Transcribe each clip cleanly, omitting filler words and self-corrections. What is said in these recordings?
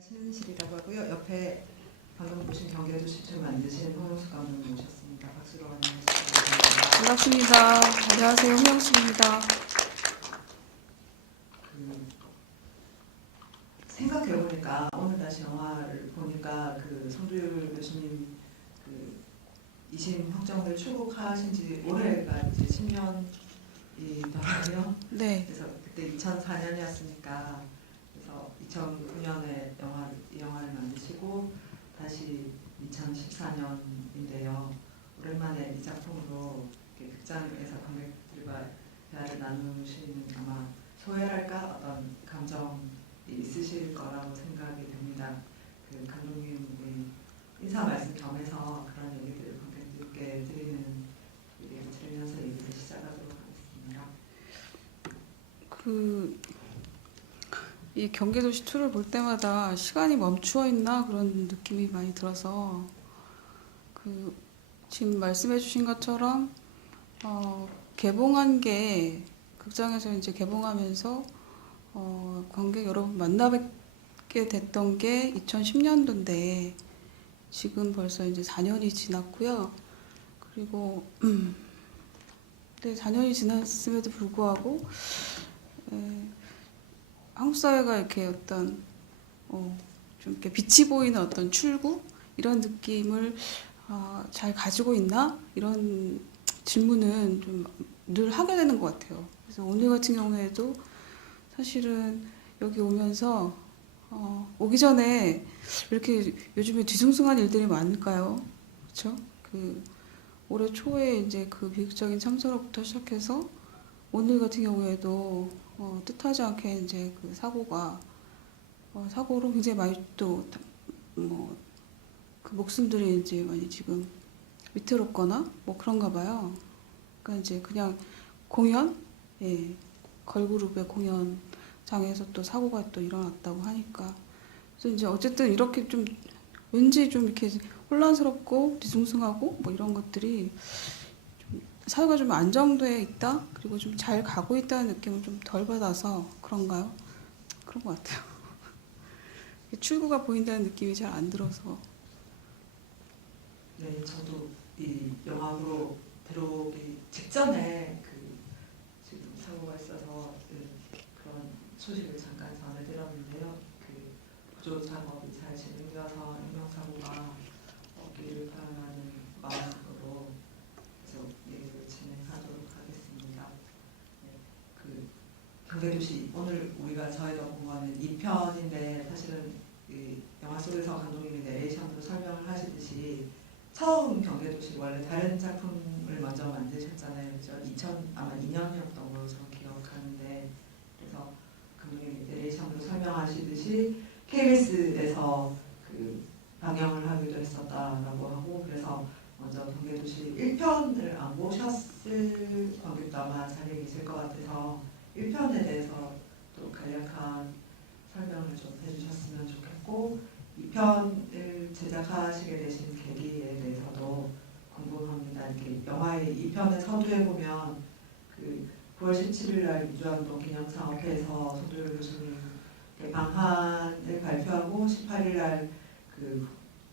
신은실이라고 하고요. 옆에 방금 보신 경기도시를 만드신 홍영숙 감독님 모셨습니다. 박수로 환영해주시기 반갑습니다. 안녕하세요. 홍영숙입니다. 생각해보니까 오늘 다시 영화를 보니까 송두율 교수님 이심 확정을 출국하신 지 올해가 이제 10년이더라고요. 네. 그래서 그때 2004년이었으니까 그래서 2009년에 이 영화를 만드시고 다시 2014년인데요. 오랜만에 이 작품으로 극장에서 관객들과 대화를 나누시는 아마 소외랄까 어떤 감정이 있으실 거라고 생각이 됩니다. 감독님의 인사 말씀 겸해서 그런 얘기들을 관객들께 드리는 얘기를 들으면서 얘기를 시작하도록 하겠습니다. 이 경기도시 2를 볼 때마다 시간이 멈추어 있나 그런 느낌이 많이 들어서 지금 말씀해 주신 것처럼 개봉한 게 극장에서 이제 개봉하면서 관객 여러분 만나 뵙게 됐던 게 2010년도인데 지금 벌써 이제 4년이 지났고요. 그리고 네, 4년이 지났음에도 불구하고 한국 사회가 이렇게 어떤 좀 이렇게 빛이 보이는 어떤 출구 이런 느낌을 잘 가지고 있나 이런 질문은 좀 늘 하게 되는 것 같아요. 그래서 오늘 같은 경우에도 사실은 여기 오면서 오기 전에 왜 이렇게 요즘에 뒤숭숭한 일들이 많을까요? 그렇죠? 올해 초에 이제 비극적인 참사로부터 시작해서 오늘 같은 경우에도 뜻하지 않게 이제 사고로 굉장히 많이 또 목숨들이 이제 많이 지금 위태롭거나 뭐 그런가 봐요. 그러니까 이제 그냥 공연, 걸그룹의 공연장에서 또 사고가 또 일어났다고 하니까 그래서 이제 어쨌든 이렇게 좀 왠지 좀 이렇게 혼란스럽고 뒤숭숭하고 뭐 이런 것들이 사회가 좀 안정돼 있다 그리고 좀 잘 가고 있다는 느낌을 좀 덜 받아서 그런가요? 그런 것 같아요. 출구가 보인다는 느낌이 잘 안 들어서. 네, 저도 이 영화로 들어오기 직전에 지금 사고가 있어서 그런 소식을 잠깐 전해드렸는데요. 구조 작업이 잘 진행되어서 인명사고가 없기를 바라는 마음으로 계속 얘기를 진행하도록 하겠습니다. 경기도시 오늘 우리가 저희가 본 거는 2편인데 사실은 영화 속에서 감독님이 내레이션으로 설명을 하시듯이 처음 경기도시 원래 다른 작품을 먼저 만드셨잖아요. 그죠? 아마 2년이었던 걸로 저는 기억하는데 그래서 감독님이 내레이션으로 설명하시듯이 KBS에서 방영을 하기도 했었다라고 하고 그래서 먼저 경기도시 1편을 안 보셨을 관객도 아마 자리에 계실 것 같아서 1편에 대해서 또 간략한 설명을 좀 해주셨으면 좋겠고 2편을 제작하시게 되신 계기에 대해서도 궁금합니다. 이렇게 영화의 2편의 서두에 보면 9월 17일 날 민주화운동 기념사업회에서 송두율 교수님 방한을 발표하고 18일 날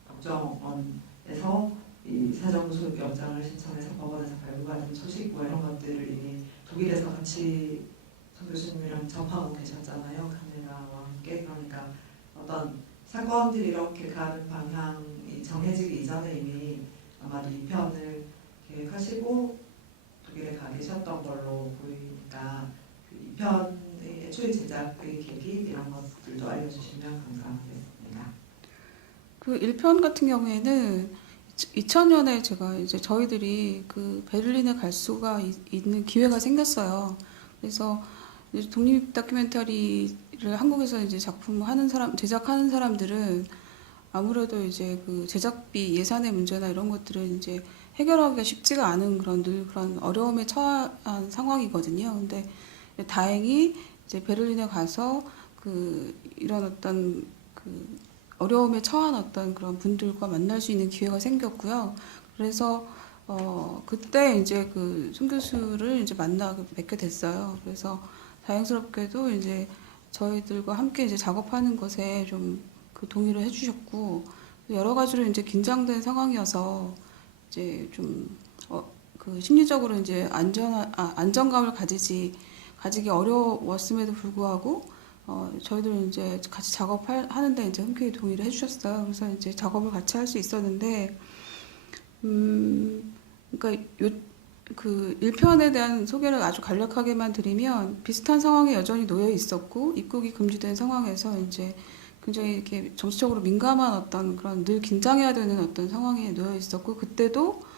국정원에서 이 사전구속 영장을 신청해서 법원에서 발부받은 소식 뭐 이런 것들을 이미 독일에서 같이 송 교수님이랑 접하고 계셨잖아요. 카메라와 함께. 그러니까 어떤 사건들이 이렇게 가는 방향이 정해지기 이전에 이미 아마도 2편을 계획하시고 독일에 가 계셨던 걸로 보이니까 2편의 애초에 제작의 계기 이런 것들도 알려주시면 감사하겠습니다. 1편 같은 경우에는 2000년에 제가 이제 저희들이 베를린에 갈 수가 있는 기회가 생겼어요. 그래서 이제 독립 다큐멘터리를 한국에서 이제 제작하는 사람들은 아무래도 이제 제작비 예산의 문제나 이런 것들은 이제 해결하기가 쉽지가 않은 늘 그런 어려움에 처한 상황이거든요. 근데 다행히 이제 베를린에 가서 이런 어떤 어려움에 처한 어떤 그런 분들과 만날 수 있는 기회가 생겼고요. 그래서 그때 이제 손 교수를 이제 뵙게 됐어요. 그래서 다행스럽게도 이제 저희들과 함께 이제 작업하는 것에 좀 그 동의를 해주셨고 여러 가지로 이제 긴장된 상황이어서 이제 좀 그 심리적으로 이제 안정감을 가지기 어려웠음에도 불구하고 저희들 이제 같이 작업하는데 이제 흔쾌히 동의를 해주셨어요. 그래서 이제 작업을 같이 할 수 있었는데, 그러니까 그 1편에 대한 소개를 아주 간략하게만 드리면 비슷한 상황에 여전히 놓여 있었고 입국이 금지된 상황에서 이제 굉장히 이렇게 정치적으로 민감한 어떤 그런 늘 긴장해야 되는 어떤 상황에 놓여 있었고 그때도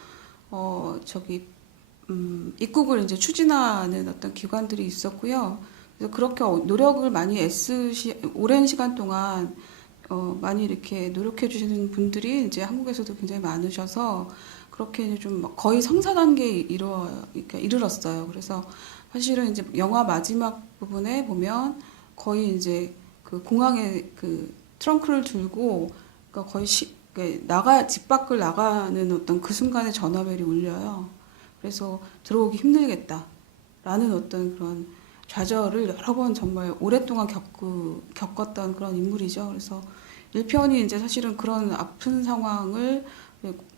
입국을 이제 추진하는 어떤 기관들이 있었고요. 그래서 그렇게 노력을 많이 오랜 시간 동안 많이 이렇게 노력해 주시는 분들이 이제 한국에서도 굉장히 많으셔서 그렇게 이제 좀 거의 성사 단계에 이르렀어요. 그래서 사실은 이제 영화 마지막 부분에 보면 거의 이제 그 공항에 그 트렁크를 들고 그러니까 거의 집 밖을 나가는 어떤 그 순간에 전화벨이 울려요. 그래서 들어오기 힘들겠다라는 어떤 그런 좌절을 여러 번 정말 오랫동안 겪었던 그런 인물이죠. 그래서 1편이 이제 사실은 그런 아픈 상황을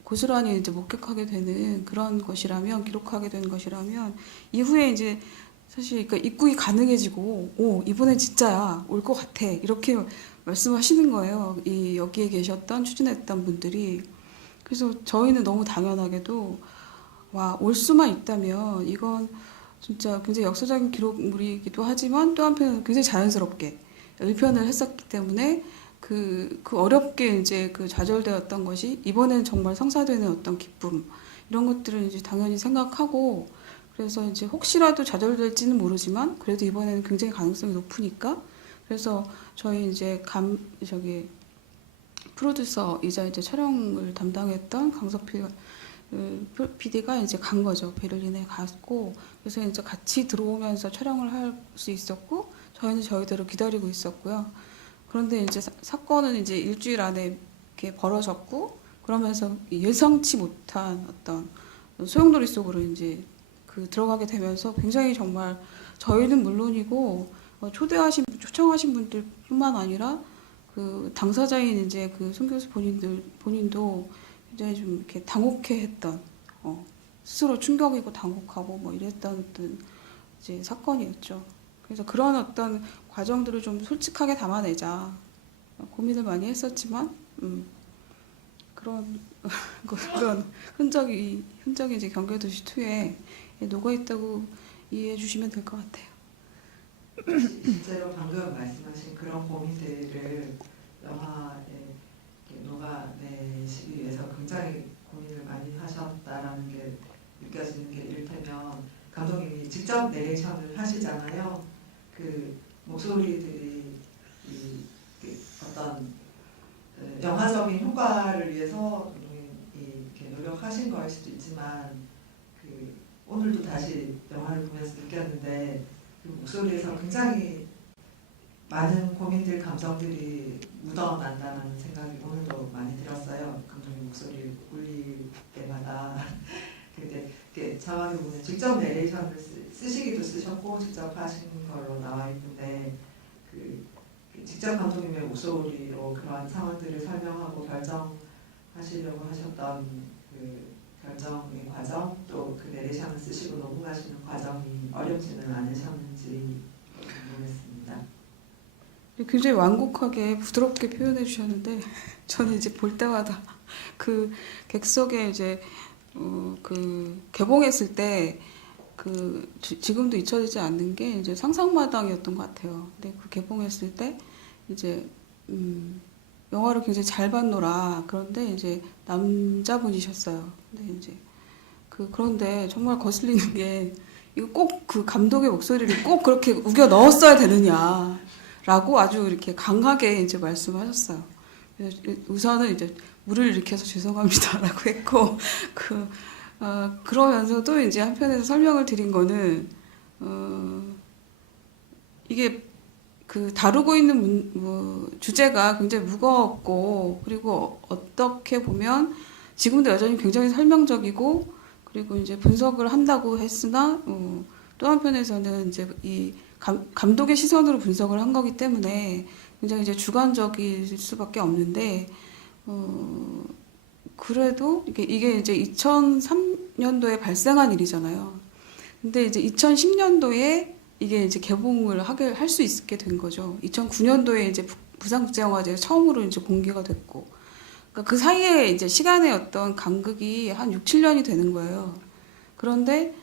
고스란히 이제 목격하게 되는 그런 것이라면, 기록하게 된 것이라면, 이후에 이제 사실 그러니까 입국이 가능해지고, 이번엔 진짜야, 올 것 같아. 이렇게 말씀하시는 거예요. 여기에 계셨던, 추진했던 분들이. 그래서 저희는 너무 당연하게도, 올 수만 있다면, 이건 진짜 굉장히 역사적인 기록물이기도 하지만, 또 한편은 굉장히 자연스럽게 1편을 했었기 때문에, 그 어렵게 이제 그 좌절되었던 것이 이번엔 정말 성사되는 어떤 기쁨 이런 것들을 이제 당연히 생각하고 그래서 이제 혹시라도 좌절될지는 모르지만 그래도 이번에는 굉장히 가능성이 높으니까 그래서 저희 이제 프로듀서이자 이제 촬영을 담당했던 강석필 PD가 이제 간 거죠. 베를린에 갔고 그래서 이제 같이 들어오면서 촬영을 할 수 있었고 저희는 저희대로 기다리고 있었고요. 그런데 이제 사건은 이제 일주일 안에 이렇게 벌어졌고 그러면서 예상치 못한 어떤 소용돌이 속으로 이제 들어가게 되면서 굉장히 정말 저희는 물론이고 초청하신 분들뿐만 아니라 그 당사자인 이제 그 손 교수 본인도 굉장히 좀 이렇게 당혹해했던 스스로 충격이고 당혹하고 뭐 이랬던 어떤 이제 사건이었죠. 그래서 그런 어떤 과정들을 좀 솔직하게 담아내자 고민을 많이 했었지만 그런 흔적이 이제 경계도시 2에 녹아 있다고 이해해 주시면 될 것 같아요. 실제로 방금 말씀하신 그런 고민들을 영화에 녹아내시기 위해서 굉장히 고민을 많이 하셨다라는 게 느껴지는 게 이를테면 감독님이 직접 내레이션을 하시잖아요. 그 목소리들이 어떤 영화적인 효과를 위해서 이렇게 노력하신 거일 수도 있지만 오늘도 다시 영화를 보면서 느꼈는데 그 목소리에서 굉장히 많은 고민들, 감정들이 묻어난다는 생각이 오늘도 많이 들었어요. 감독님 목소리 울릴 때마다. 근데 자막에 보면 직접 내레이션을 쓰시기도 쓰셨고 직접 하신 걸로 나와 있는데 직접 감독님의 목소리로 그러한 상황들을 설명하고 결정하시려고 하셨던 그 결정의 과정 또 그 내레이션을 쓰시고 녹음하시는 과정이 어렵지는 않으셨는지 궁금했습니다. 굉장히 완곡하게 부드럽게 표현해 주셨는데 저는 이제 볼 때마다 그 객석에 이제 그 개봉했을 때 지금도 잊혀지지 않는 게 이제 상상마당이었던 것 같아요. 근데 그 개봉했을 때 이제 영화를 굉장히 잘 봤노라. 그런데 이제 남자분이셨어요. 근데 이제 그런데 정말 거슬리는 게 이거 꼭 그 감독의 목소리를 꼭 그렇게 우겨 넣었어야 되느냐라고 아주 이렇게 강하게 이제 말씀하셨어요. 그래서 우선은 이제 물을 일으켜서 죄송합니다라고 했고 그러면서도 이제 한편에서 설명을 드린 거는 이게 다루고 있는 주제가 굉장히 무거웠고 그리고 어떻게 보면 지금도 여전히 굉장히 설명적이고 그리고 이제 분석을 한다고 했으나 또 한편에서는 이제 이 감독의 시선으로 분석을 한 거기 때문에 굉장히 이제 주관적일 수밖에 없는데 그래도 이게 이제 2003년도에 발생한 일이잖아요. 근데 이제 2010년도에 이게 이제 개봉을 할 수 있게 된 거죠. 2009년도에 이제 부산국제영화제가 처음으로 이제 공개가 됐고, 그러니까 그 사이에 이제 시간의 어떤 간극이 한 6, 7년이 되는 거예요. 그런데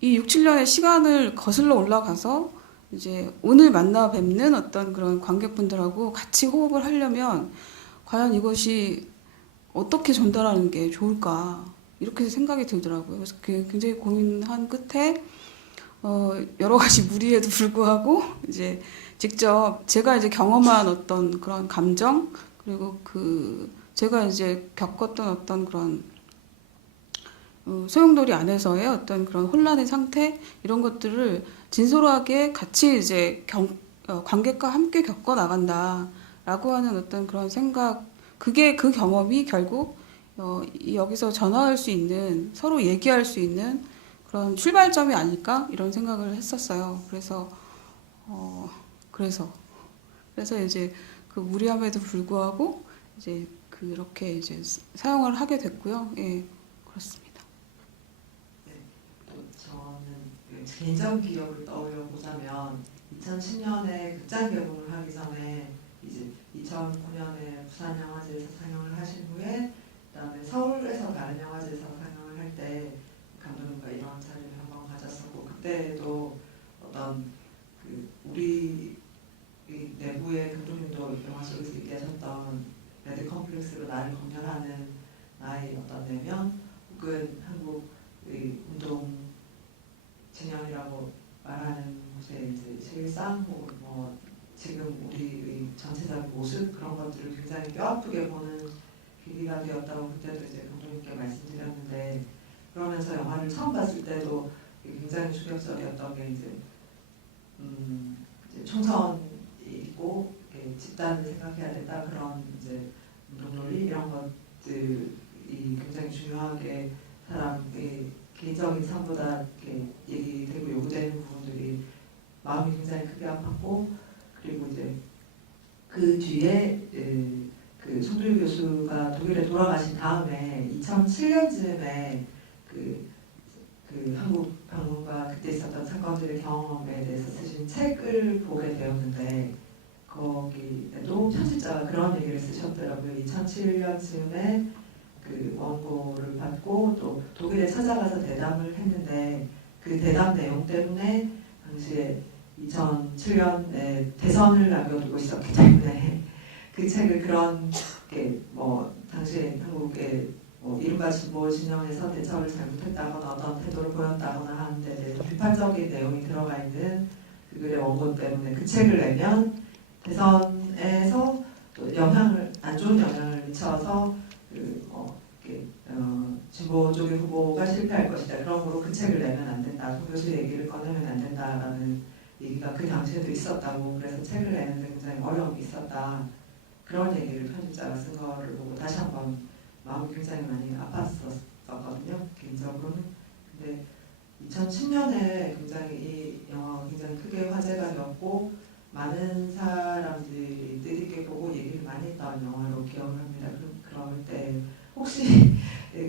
이 6, 7년의 시간을 거슬러 올라가서 이제 오늘 만나 뵙는 어떤 그런 관객분들하고 같이 호흡을 하려면 과연 이것이 어떻게 전달하는 게 좋을까 이렇게 생각이 들더라고요. 그래서 굉장히 고민한 끝에 여러 가지 무리에도 불구하고 이제 직접 제가 이제 경험한 어떤 그런 감정 그리고 제가 이제 겪었던 어떤 그런 소용돌이 안에서의 어떤 그런 혼란의 상태 이런 것들을 진솔하게 같이 이제 관객과 함께 겪어 나간다라고 하는 어떤 그런 생각 그게 그 경험이 결국 여기서 전화할 수 있는 서로 얘기할 수 있는 그런 출발점이 아닐까 이런 생각을 했었어요. 그래서 이제 그 무리함에도 불구하고 이제 그렇게 이제 사용을 하게 됐고요. 예, 그렇습니다. 또 저는 그 개인적 기억을 떠올려 보자면 2010년에 극장 개봉을 하기 전에 이제 2009년에 부산 영화제에서 상영을 하신 후에 그다음에 서울에서 다른 영화제에서 상영을 할 때 감독님과 이런 자리를 한번 가졌었고 그때도 어떤 그 우리 내부의 감독님도 영화 속에서 얘기하셨던 레드 컴플렉스로 나를 검열하는 나의 어떤 내면 혹은 한국의 운동 진영이라고 말하는 곳의 이제 실상 혹은 뭐 지금 우리의 전체적인 모습 그런 것들을 굉장히 뼈아프게 보는 계기가 되었다고 그때도 이제 감독님께 말씀드렸는데 그러면서 영화를 처음 봤을 때도 굉장히 충격적이었던 게 이제 총선이 있고 집단을 생각해야 된다 그런 이제 운동 논리 이런 것들이 굉장히 중요하게 사람의 개인적인 삶보다 얘기되고 요구되는 부분들이 마음이 굉장히 크게 아팠고 그리고 이제 그 뒤에 그 송도율 교수가 독일에 돌아가신 다음에 2007년쯤에 그 한국 방문과 그때 있었던 사건들의 경험에 대해서 쓰신 책을 보게 되었는데 거기에도 편집자가 그런 얘기를 쓰셨더라고요. 2007년쯤에 그 원고를 받고 또 독일에 찾아가서 대담을 했는데 그 대담 내용 때문에 당시에 2007년에 대선을 남겨두고 있었기 때문에 그 책을 그런 게 뭐 당시에 한국의 뭐 이른바 진보 진영에서 대처를 잘못했다거나 어떤 태도를 보였다거나 하는 데 대해서 비판적인 내용이 들어가 있는 그 글의 원고 때문에 그 책을 내면 대선에서 또 안 좋은 영향을 미쳐서 진보 쪽의 후보가 실패할 것이다. 그러므로 그 책을 내면 안 된다. 그 교수의 얘기를 꺼내면 안 된다라는 얘기가 그 당시에도 있었다고. 그래서 책을 내는데 굉장히 어려움이 있었다. 그런 얘기를 편집자가 쓴 거를 보고 다시 한번 마음이 굉장히 많이 아팠었거든요. 개인적으로는. 근데 2010년에 굉장히 이 영화가 굉장히 크게 화제가 되었고 많은 사람들이 뜻있게 보고 얘기를 많이 했던 영화로 기억을 합니다. 그럴 때 혹시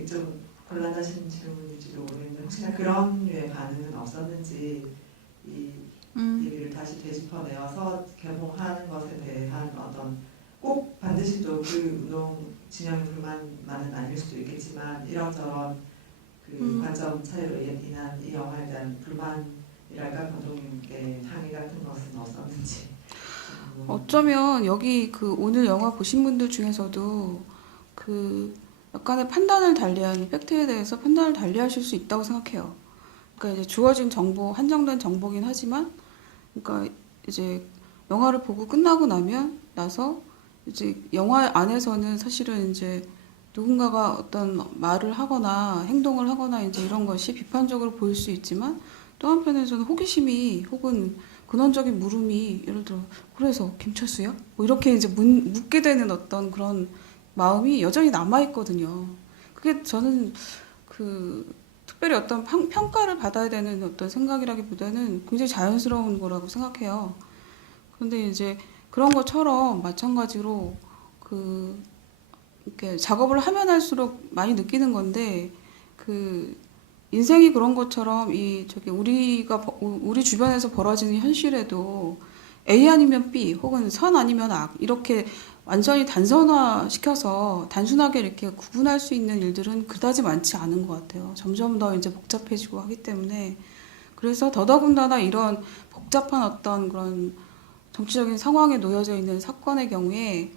좀 곤란하신 질문일지도 모르겠는데 혹시나 그런 류의 반응은 없었는지 이 얘기를 다시 되짚어내어서 개봉하는 것에 대한 어떤 꼭 반드시 또 그 운동 진영의 불만만은 아닐 수도 있겠지만 이런저런 그 관점 차이로 인한 이 영화에 대한 불만이랄까 감독님께 항의 같은 것은 없었는지. 어쩌면 여기 오늘 영화 보신 분들 중에서도 약간의 판단을 달리한 팩트에 대해서 판단을 달리하실 수 있다고 생각해요. 그러니까 이제 주어진 정보 한정된 정보긴 하지만, 그러니까 이제 영화를 보고 끝나고 나서 이제 영화 안에서는 사실은 이제 누군가가 어떤 말을 하거나 행동을 하거나 이제 이런 것이 비판적으로 보일 수 있지만 또 한편에서는 호기심이 혹은 근원적인 물음이 예를 들어 그래서 김철수야? 뭐 이렇게 이제 묻게 되는 어떤 그런 마음이 여전히 남아 있거든요. 그게 저는 특별히 특별히 어떤 평가를 받아야 되는 어떤 생각이라기보다는 굉장히 자연스러운 거라고 생각해요. 그런데 이제 그런 것처럼 마찬가지로 그 이렇게 작업을 하면 할수록 많이 느끼는 건데 그 인생이 그런 것처럼 이 저기 우리 주변에서 벌어지는 현실에도 A 아니면 B 혹은 선 아니면 악 이렇게 완전히 단순화시켜서 단순하게 이렇게 구분할 수 있는 일들은 그다지 많지 않은 것 같아요. 점점 더 이제 복잡해지고 하기 때문에 그래서 더더군다나 이런 복잡한 어떤 그런 정치적인 상황에 놓여져 있는 사건의 경우에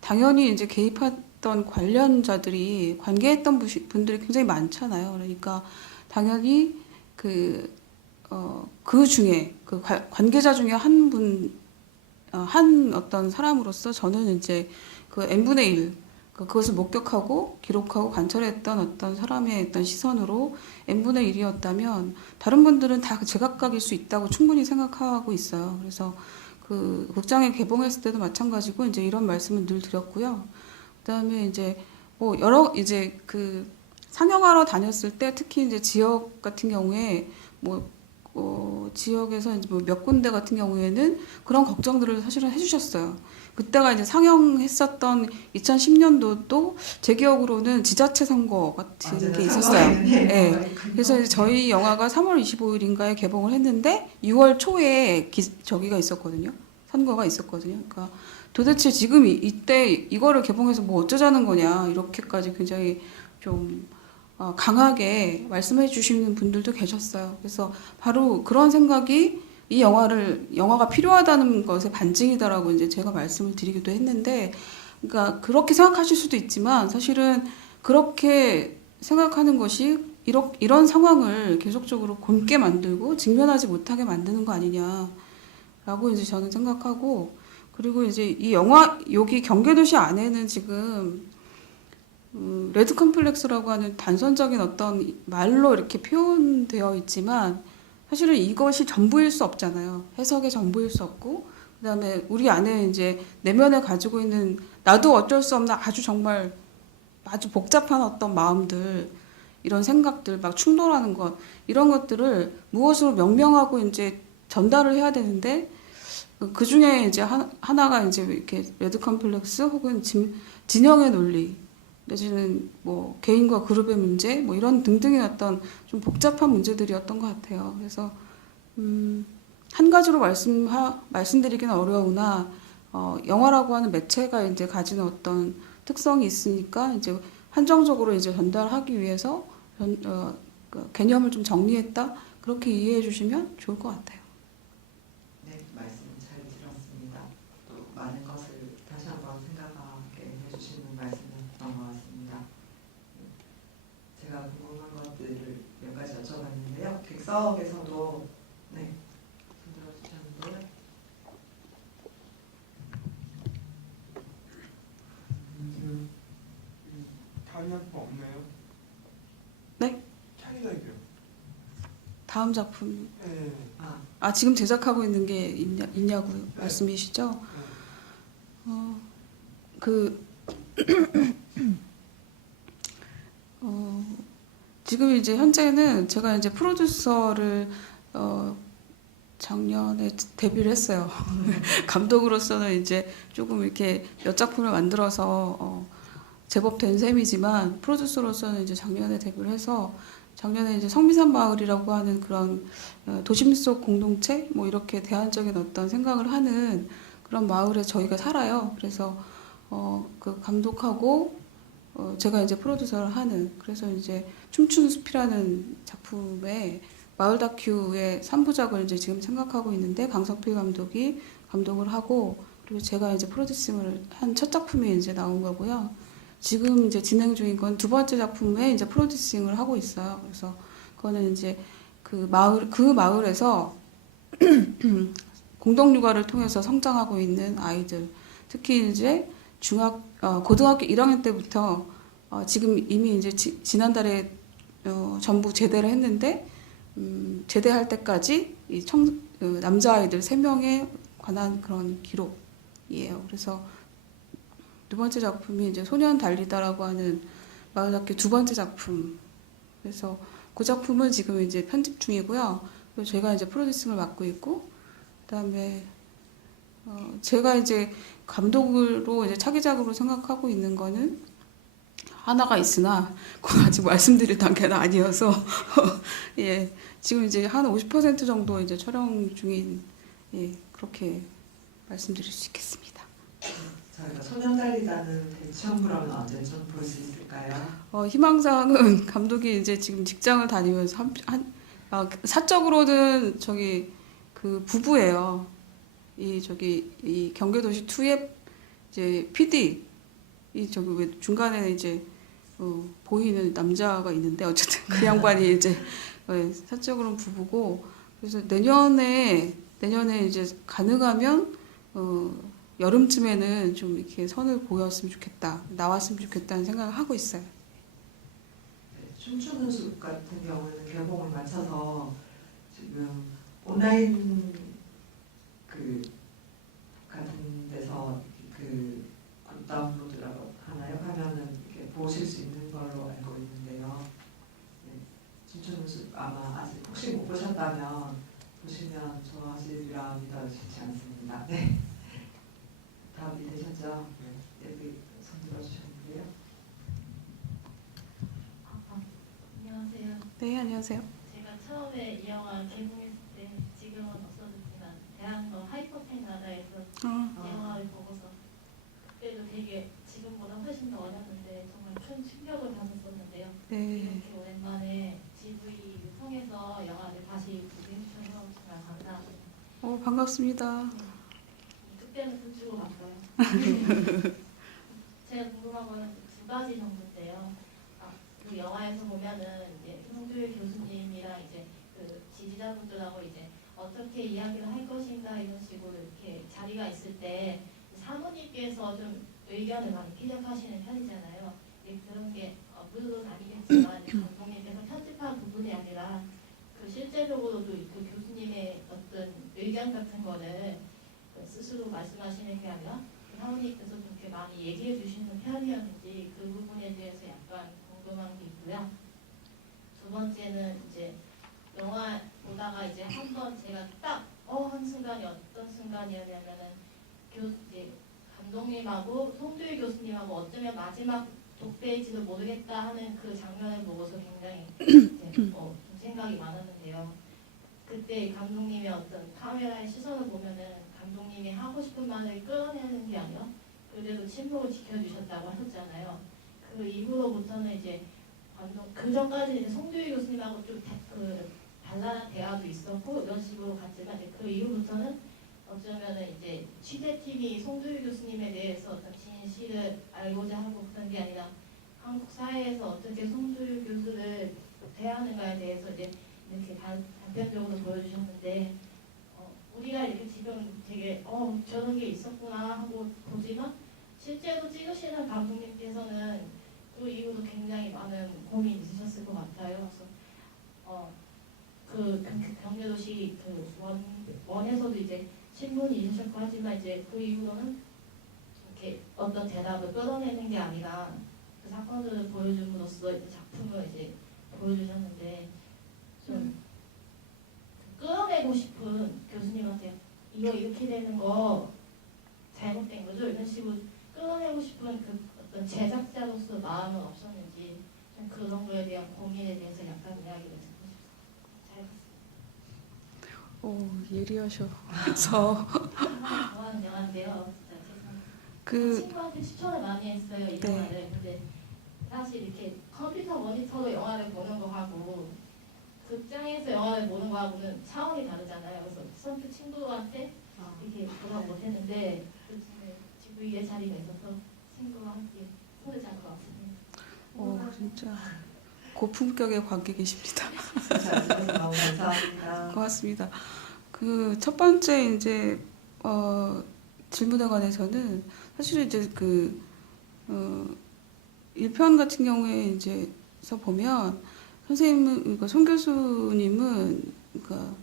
당연히 이제 개입했던 관련자들이 관계했던 분들이 굉장히 많잖아요. 그러니까 당연히 그 중에 관계자 중에 한 어떤 사람으로서 저는 이제 그 n분의 1 그것을 목격하고 기록하고 관찰했던 어떤 사람의 어떤 시선으로 n분의 1이었다면 다른 분들은 다 제각각일 수 있다고 충분히 생각하고 있어요. 그래서 그 극장에 개봉했을 때도 마찬가지고 이제 이런 말씀을 늘 드렸고요. 그다음에 이제 뭐 여러 이제 그 상영하러 다녔을 때 특히 이제 지역 같은 경우에 뭐 지역에서 이제 뭐 몇 군데 같은 경우에는 그런 걱정들을 사실은 해주셨어요. 그때가 이제 상영했었던 2010년도도 제 기억으로는 지자체 선거 같은 게 있었어요. 네. 그래서 이제 저희 영화가 3월 25일인가에 개봉을 했는데 6월 초에 저기가 있었거든요. 선거가 있었거든요. 그러니까 도대체 지금 이때 이거를 개봉해서 뭐 어쩌자는 거냐 이렇게까지 굉장히 좀 강하게 말씀해 주시는 분들도 계셨어요. 그래서 바로 그런 생각이 이 영화가 필요하다는 것의 반증이다라고 이제 제가 말씀을 드리기도 했는데, 그러니까 그렇게 생각하실 수도 있지만 사실은 그렇게 생각하는 것이 이런 상황을 계속적으로 곪게 만들고 직면하지 못하게 만드는 거 아니냐라고 이제 저는 생각하고, 그리고 이제 이 영화 여기 경계도시 안에는 지금 레드 컴플렉스라고 하는 단선적인 어떤 말로 이렇게 표현되어 있지만 사실은 이것이 전부일 수 없잖아요. 해석의 전부일 수 없고, 그다음에 우리 안에 이제 내면에 가지고 있는 나도 어쩔 수 없는 아주 정말 아주 복잡한 어떤 마음들, 이런 생각들, 막 충돌하는 것, 이런 것들을 무엇으로 명명하고 이제 전달을 해야 되는데, 그 중에 이제 하나가 이제 이렇게 레드 컴플렉스 혹은 진영의 논리, 내지는 뭐 개인과 그룹의 문제, 뭐 이런 등등의 어떤 좀 복잡한 문제들이었던 것 같아요. 그래서 한 가지로 말씀드리기는 어려우나 영화라고 하는 매체가 이제 가지는 어떤 특성이 있으니까 이제 한정적으로 이제 전달하기 위해서 그 개념을 좀 정리했다 그렇게 이해해 주시면 좋을 것 같아요. 네, 말씀 잘 들었습니다. 또 많은 것을 다시 한번 생각하게 해주시는 말씀이었던 것 같습니다. 제가 궁금한 것들을 몇 가지 여쭤봤는데요. 객석에서도 네, 들어주셨는데요. 다음 작품 없나요? 네? 창의적이요. 다음 작품. 네. 지금 제작하고 있는 게 있냐고 말씀이시죠? 네. 지금 이제 현재는 제가 이제 프로듀서를 작년에 데뷔를 했어요. 감독으로서는 이제 조금 이렇게 몇 작품을 만들어서 제법 된 셈이지만 프로듀서로서는 이제 작년에 데뷔를 해서 작년에 이제 성미산 마을이라고 하는 그런 도심 속 공동체 뭐 이렇게 대안적인 어떤 생각을 하는 그런 마을에 저희가 살아요. 그래서 그 감독하고 제가 이제 프로듀서를 하는, 그래서 이제 춤추는 숲이라는 작품의 마을 다큐의 3부작을 이제 지금 생각하고 있는데 강석필 감독이 감독을 하고, 그리고 제가 이제 프로듀싱을 한 첫 작품이 이제 나온 거고요. 지금 이제 진행 중인 건 두 번째 작품에 이제 프로듀싱을 하고 있어요. 그래서 그거는 이제 그 마을에서 공동 육아를 통해서 성장하고 있는 아이들, 특히 이제 고등학교 1학년 때부터 지금 이미 이제 지난달에 전부 제대를 했는데 제대할 때까지 이 남자 아이들 3명에 관한 그런 기록이에요. 그래서 두 번째 작품이 이제 소년 달리다라고 하는 마을 다큐 두 번째 작품. 그래서 그 작품은 지금 이제 편집 중이고요. 그리고 제가 이제 프로듀싱을 맡고 있고, 그다음에 제가 이제 감독으로 이제 차기작으로 생각하고 있는 거는 하나가 있으나 그건 아직 말씀드릴 단계는 아니어서 예, 지금 이제 한 50% 정도 이제 촬영 중인 예, 그렇게 말씀드릴 수 있겠습니다. 저희가 소년 달리자는 대충 그러면 언제쯤 볼 수 있을까요? 희망사항은 감독이 이제 지금 직장을 다니면서 사적으로는 저기 그 부부예요. 이 경계도시 2의 이제 PD 이 저기 왜 중간에 이제 보이는 남자가 있는데 어쨌든 그 양반이 이제 사적으로는 부부고 그래서 내년에 이제 가능하면 여름쯤에는 좀 이렇게 선을 보였으면 좋겠다 나왔으면 좋겠다는 생각을 하고 있어요. 네, 춤추는 숲 같은 경우는 개봉을 마쳐서 지금 온라인 그 같은 데서 그 다운로드라고 하나요? 하면은 이렇게 보실 수 있는 걸로 알고 있는데요. 네, 춤추는 숲 아마 아직 혹시 못 보셨다면 보시면 좋아하시리라 믿어지지 않습니다. 네. 답이 되셨죠? 여기 손 들어주셨는데요. 안녕하세요. 네, 안녕하세요. 제가 처음에 이 영화 개봉했을 때 지금은 없어졌지만 대학로 하이퍼텐 나다에서 이 영화를 보고서 그때도 되게 지금보다 훨씬 더 어렸는데 정말 큰 충격을 받았었는데요. 네. 이렇게 오랜만에 GV를 통해서 영화를 다시 보게 해주셔서 정말 감사합니다. 반갑습니다. 그때는 돈 주고 봤어요. 제가 궁금한 거는 두 가지 정도인데요. 그 영화에서 보면은 이제 홍두일 교수님이랑 이제 그 지지자분들하고 이제 어떻게 이야기를 할 것인가 이런 식으로 이렇게 자리가 있을 때 사모님께서 좀 의견을 많이 피력하시는 편이잖아요. 그런 게 물론 아니겠지만 감독님께서 편집한 부분이 아니라 그 실제적으로도 그 교수님의 어떤 의견 같은 거를 스스로 말씀하시는 게 아니라 사모님께서 좀 이렇게 많이 얘기해 주시는 편이었는지 그 부분에 대해서 약간 궁금한 게 있고요. 두 번째는 이제 영화 보다가 이제 한 번 제가 딱 한 순간이 어떤 순간이었냐면은 이제 감독님하고 송두일 교수님하고 어쩌면 마지막 독배일지도 모르겠다 하는 그 장면을 보고서 굉장히 이제 좀 생각이 많았는데요. 그때 감독님의 어떤 카메라의 시선을 보면은 감독님이 하고 싶은 말을 끌어내는 게 아니라 그래도 침묵을 지켜주셨다고 하셨잖아요. 그 이후로부터는 이제 그 전까지 이제 송두일 교수님하고 좀 발랄한 대화도 있었고 이런 식으로 갔지만 그 이후부터는 어쩌면은 이제 취재팀이 송두일 교수님에 대해서 어떤 진실을 알고자 하고 그런 게 아니라 한국 사회에서 어떻게 송두일 교수를 대하는가에 대해서 이제 이렇게 단편적으로 보여주셨는데 우리가 이렇게 지금 되게 저런 게 있었구나 하고 보지만 실제로 찍으시는 감독님께서는 그 이후로 굉장히 많은 고민이 있으셨을 것 같아요. 그래서 그 경계도시 그 원에서도 이제 신분이 있으셨고 하지만 이제 그 이후로는 이렇게 어떤 대답을 끌어내는 게 아니라 그 사건들을 보여줌으로써 이제 작품을 이제 보여주셨는데 좀 끌어내고 싶은 교수님한테 이거 이렇게 되는 거 잘못된 거죠? 이런 식으로 끌어내고 싶은 그 어떤 제작자로서 마음은 없었는지 좀 그런 거에 대한 고민에 대해서 약간 이야기를 듣고 싶어요. 잘 예리하셔서 좋아하는 영화인데요. 진짜 친구한테 추천을 많이 했어요. 이 영화를. 근데 사실 이렇게 컴퓨터 모니터로 영화를 보는 거하고 극장에서 영화를 보는 거하고는 차원이 다르잖아요. 그래서 선뜻 친구한테 이렇게 보라고 못했는데 요즘에 GV의 자리가 있어서 친구와 함께 손을 잡고 왔습니다. 진짜 고품격의 관객이십니다. 잘해주셔서 너무 감사합니다. 고맙습니다. 그 첫 번째 이제 질문에 관해서는 사실 이제 그 1편 같은 경우에 이제서 보면 선생님은 그러니까 송 교수님은 그러니까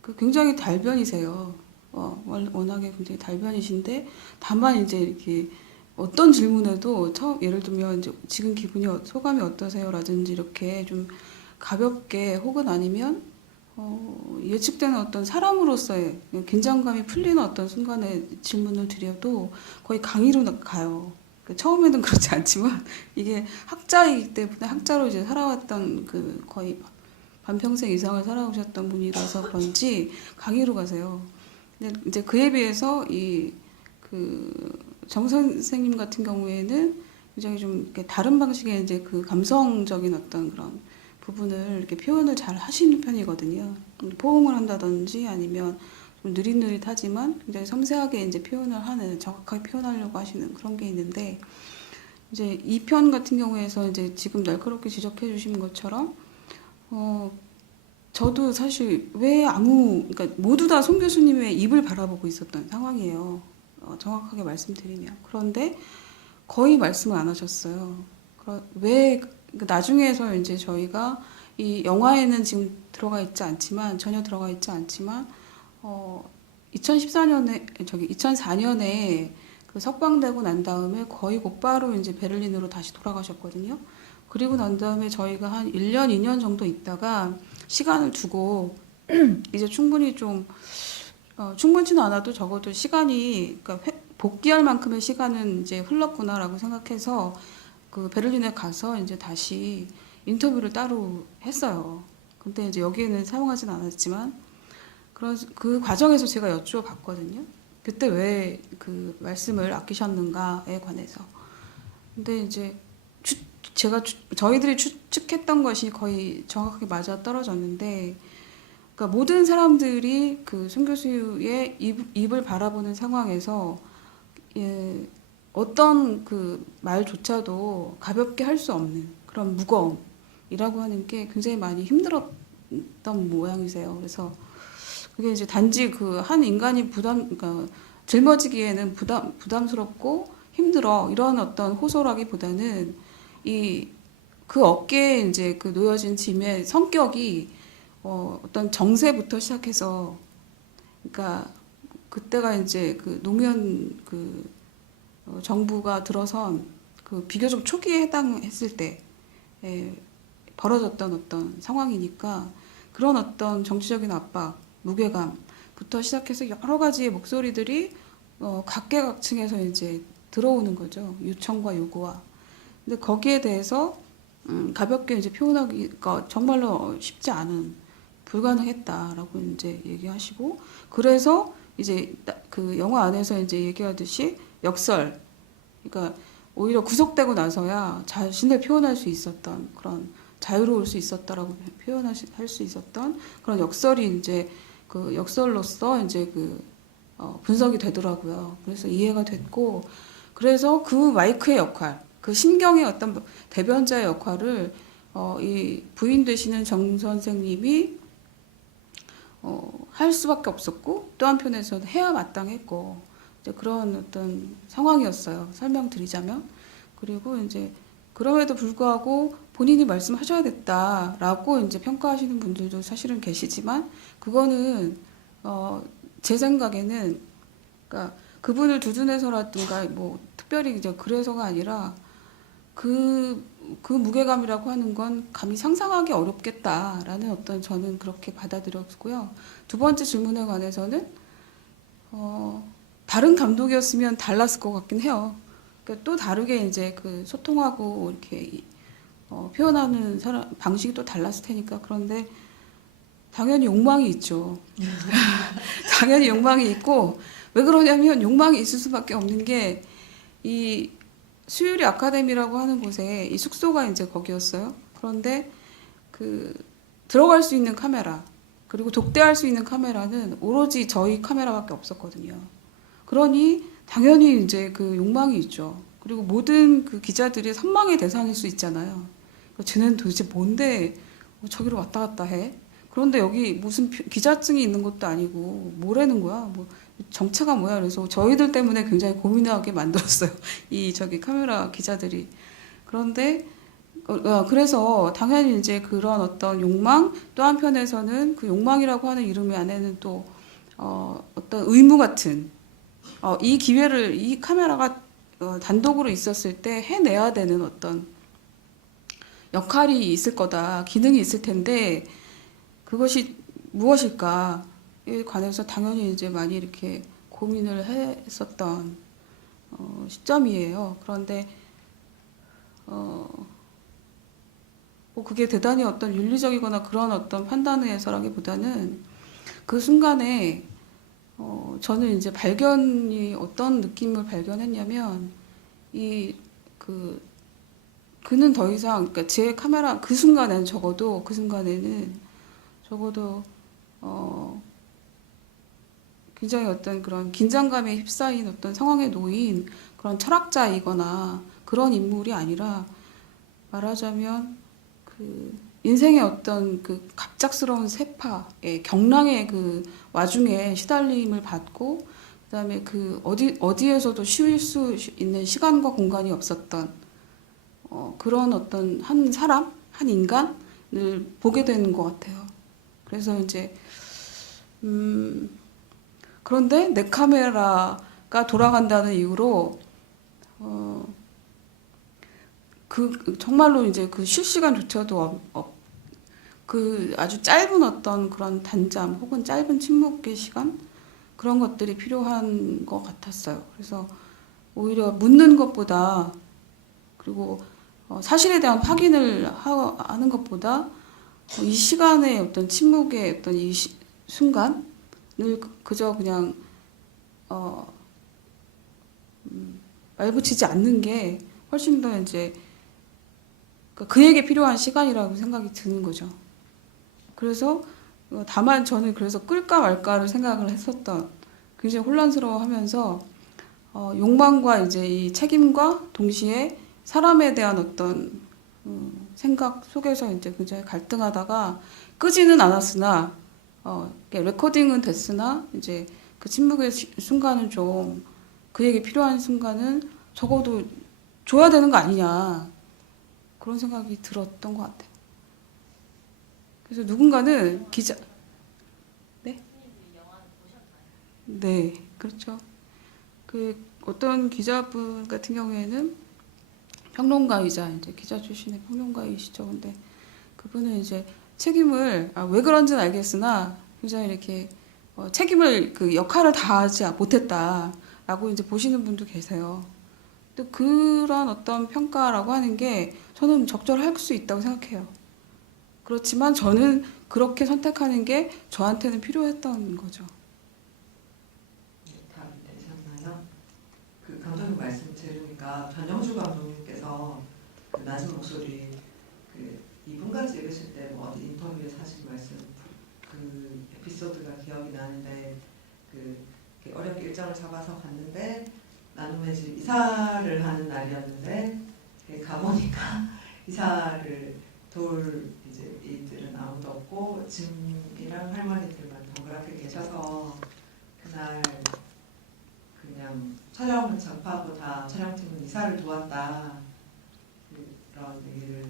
그 굉장히 달변이세요. 워낙에 굉장히 달변이신데 다만 이제 이렇게 어떤 질문에도 예를 들면 이제 지금 기분이 소감이 어떠세요라든지 이렇게 좀 가볍게 혹은 아니면 예측되는 어떤 사람으로서의 긴장감이 풀리는 어떤 순간에 질문을 드려도 거의 강의로 가요. 처음에는 그렇지 않지만 이게 학자이기 때문에 학자로 이제 살아왔던 그 거의 반평생 이상을 살아오셨던 분이라서 그런지 강의로 가세요. 근데 이제 그에 비해서 이 정 선생님 같은 경우에는 굉장히 좀 이렇게 다른 방식의 이제 그 감성적인 어떤 그런 부분을 이렇게 표현을 잘 하시는 편이거든요. 포옹을 한다든지 아니면 좀 느릿느릿하지만 굉장히 섬세하게 이제 표현을 하는, 정확하게 표현하려고 하시는 그런 게 있는데, 이제 이 편 같은 경우에서 이제 지금 날카롭게 지적해 주신 것처럼, 저도 사실 그러니까 모두 다 송 교수님의 입을 바라보고 있었던 상황이에요. 정확하게 말씀드리면. 그런데 거의 말씀을 안 하셨어요. 나중에서 이제 저희가 이 영화에는 지금 전혀 들어가 있지 않지만, 2004년에 그 석방되고 난 다음에 거의 곧바로 이제 베를린으로 다시 돌아가셨거든요. 그리고 난 다음에 저희가 한 1년, 2년 정도 있다가 시간을 두고 이제 충분히 좀 충분치는 않아도 적어도 시간이 그러니까 복귀할 만큼의 시간은 이제 흘렀구나라고 생각해서 그 베를린에 가서 이제 다시 인터뷰를 따로 했어요. 근데 이제 여기에는 사용하진 않았지만 그 과정에서 제가 여쭈어봤거든요. 그때 왜 그 말씀을 아끼셨는가에 관해서. 근데 이제 저희들이 추측했던 것이 거의 정확하게 맞아 떨어졌는데, 그러니까 모든 사람들이 그 송 교수의 입을 바라보는 상황에서 어떤 그 말조차도 가볍게 할 수 없는 그런 무거움이라고 하는 게 굉장히 많이 힘들었던 모양이세요. 그래서 그게 이제 단지 그 한 인간이 그러니까 짊어지기에는 부담스럽고 힘들어 이런 어떤 호소라기보다는 그 어깨에 이제 그 놓여진 짐의 성격이 어떤 정세부터 시작해서, 그러니까 그때가 이제 그 노무현 정부가 들어선 그 비교적 초기에 해당했을 때 벌어졌던 어떤 상황이니까 그런 어떤 정치적인 압박, 무게감부터 시작해서 여러 가지의 목소리들이 각계각층에서 이제 들어오는 거죠. 요청과 요구와. 근데 거기에 대해서 가볍게 이제 표현하기가 정말로 쉽지 않은, 불가능했다라고 이제 얘기하시고, 그래서 이제 그 영화 안에서 이제 얘기하듯이 역설, 그러니까 오히려 구속되고 나서야 자신을 표현할 수 있었던 그런, 자유로울 수 있었다라고 할 수 있었던 그런 역설이 이제 그 역설로서 이제 분석이 되더라고요. 그래서 이해가 됐고, 그래서 그 마이크의 역할, 그 심경의 어떤 대변자의 역할을 이 부인 되시는 정 선생님이 할 수밖에 없었고, 또 한편에서는 해야 마땅했고, 이제 그런 어떤 상황이었어요. 설명드리자면. 그리고 이제 그럼에도 불구하고 본인이 말씀하셔야 됐다라고 이제 평가하시는 분들도 사실은 계시지만, 그거는 제 생각에는, 그러니까 그분을 두둔해서라든가 뭐 특별히 이제 그래서가 아니라 그 무게감이라고 하는 건 감히 상상하기 어렵겠다라는 어떤, 저는 그렇게 받아들였고요. 두 번째 질문에 관해서는 다른 감독이었으면 달랐을 것 같긴 해요. 그러니까 또 다르게 이제 그 소통하고 이렇게 표현하는 방식이 또 달랐을 테니까. 그런데 당연히 욕망이 있죠. 당연히 욕망이 있고, 왜 그러냐면 욕망이 있을 수밖에 없는 게, 이 수유리 아카데미라고 하는 곳에 이 숙소가 이제 거기였어요. 그런데 들어갈 수 있는 카메라, 그리고 독대할 수 있는 카메라는 오로지 저희 카메라밖에 없었거든요. 그러니 당연히 이제 그 욕망이 있죠. 그리고 모든 그 기자들이 선망의 대상일 수 있잖아요. 쟤는 도대체 뭔데 저기로 왔다 갔다 해? 그런데 여기 무슨 기자증이 있는 것도 아니고 뭐라는 거야? 뭐 정체가 뭐야? 그래서 저희들 때문에 굉장히 고민하게 만들었어요. 저기 카메라 기자들이. 그런데 그래서 당연히 이제 그런 어떤 욕망, 또 한편에서는 그 욕망이라고 하는 이름 안에는 또 어떤 의무 같은, 이 기회를, 이 카메라가 단독으로 있었을 때 해내야 되는 어떤 역할이 있을 거다, 기능이 있을 텐데 그것이 무엇일까에 관해서 당연히 이제 많이 이렇게 고민을 했었던 시점이에요. 그런데 뭐 그게 대단히 어떤 윤리적이거나 그런 어떤 판단에 해서라기보다는 그 순간에 저는 이제 발견이 어떤 느낌을 발견했냐면 그는 더 이상 그러니까 제 카메라 그 순간에는 적어도 굉장히 어떤 그런 긴장감에 휩싸인 어떤 상황에 놓인 그런 철학자이거나 그런 인물이 아니라 말하자면 그 인생의 어떤 그 갑작스러운 세파의 경랑의 그 와중에 시달림을 받고 그다음에 그 어디에서도 쉴 수 있는 시간과 공간이 없었던 그런 어떤 한 사람, 한 인간을 보게 되는 것 같아요. 그래서 이제 그런데 내 카메라가 돌아간다는 이유로 정말로 이제 그 실시간조차도 그 아주 짧은 어떤 그런 단잠 혹은 짧은 침묵의 시간 그런 것들이 필요한 것 같았어요. 그래서 오히려 묻는 것보다 그리고 사실에 대한 확인을 하는 것보다 이 시간의 어떤 침묵의 어떤 이 순간을 그저 그냥 말붙이지 않는 게 훨씬 더 이제 그에게 필요한 시간이라고 생각이 드는 거죠. 그래서 다만 저는 그래서 끌까 말까를 생각을 했었던 굉장히 혼란스러워하면서 욕망과 이제 이 책임과 동시에 사람에 대한 어떤 생각 속에서 이제 굉장히 갈등하다가 끄지는 않았으나 레코딩은 됐으나 이제 그 침묵의 순간은 좀 그에게 필요한 순간은 적어도 줘야 되는 거 아니냐 그런 생각이 들었던 것 같아요. 그래서 누군가는 기자 네 그렇죠. 그 어떤 기자분 같은 경우에는 평론가이자 이제 기자 출신의 평론가이시죠. 근데 그분은 이제 책임을 왜 그런지는 알겠으나 굉장히 이렇게 책임을 그 역할을 다하지 못했다라고 이제 보시는 분도 계세요. 근데 그런 어떤 평가라고 하는 게 저는 적절할 수 있다고 생각해요. 그렇지만 저는 그렇게 선택하는 게 저한테는 필요했던 거죠. 답이 되셨나요? 그 감독님 말씀 들으니까 변영주 감독님께서 그 낮은 목소리 그 2분까지 읽으실 때 뭐 어디 인터뷰에서 하신 말씀 그 에피소드가 기억이 나는데 그 어렵게 일정을 잡아서 갔는데 나눔의 집 이사를 하는 날이었는데 가보니까 이사를 도울 이제 이들은 아무도 없고 짐이랑 할머니들만 동그랗게 계셔서 그날 그냥 촬영을 접하고 다 촬영팀은 이사를 도왔다 그런 얘기를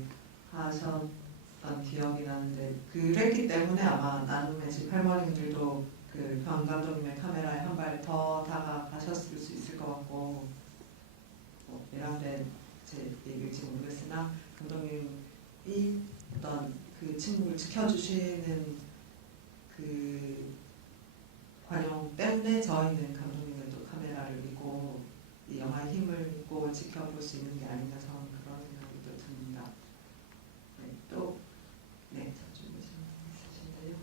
하셨던 기억이 나는데 그랬기 때문에 아마 나눔의 집 할머님들도 그 변 감독님의 카메라에 한 발 더 다가가셨을 수 있을 것 같고 이런데 제 얘기일지 모르겠으나 감독님이 어떤 그 침묵을 지켜주시는 그 관용 때문에 저희는 감독님의 또 카메라를 믿고 이 영화의 힘을 믿고 지켜볼 수 있는 게 아닌가 저는 그런 생각이 또 듭니다. 네, 또 저쪽 있으신데요.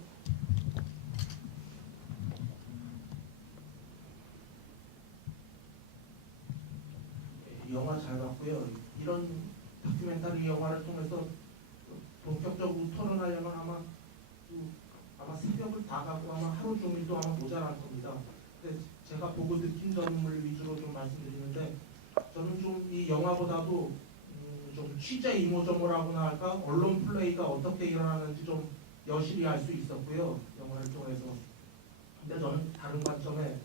영화 잘 봤고요. 이런 다큐멘터리 영화를 통해서 본격적으로 토론하려면 아마 새벽을 다 가고 아마 하루 종일도 아마 모자랄 겁니다. 근데 제가 보고 느낀 점을 위주로 좀 말씀드리는데 저는 좀 이 영화보다도 좀 취재 이모저모라고나 할까 언론 플레이가 어떻게 일어나는지 좀 여실히 알 수 있었고요. 영화를 통해서. 근데 저는 다른 관점에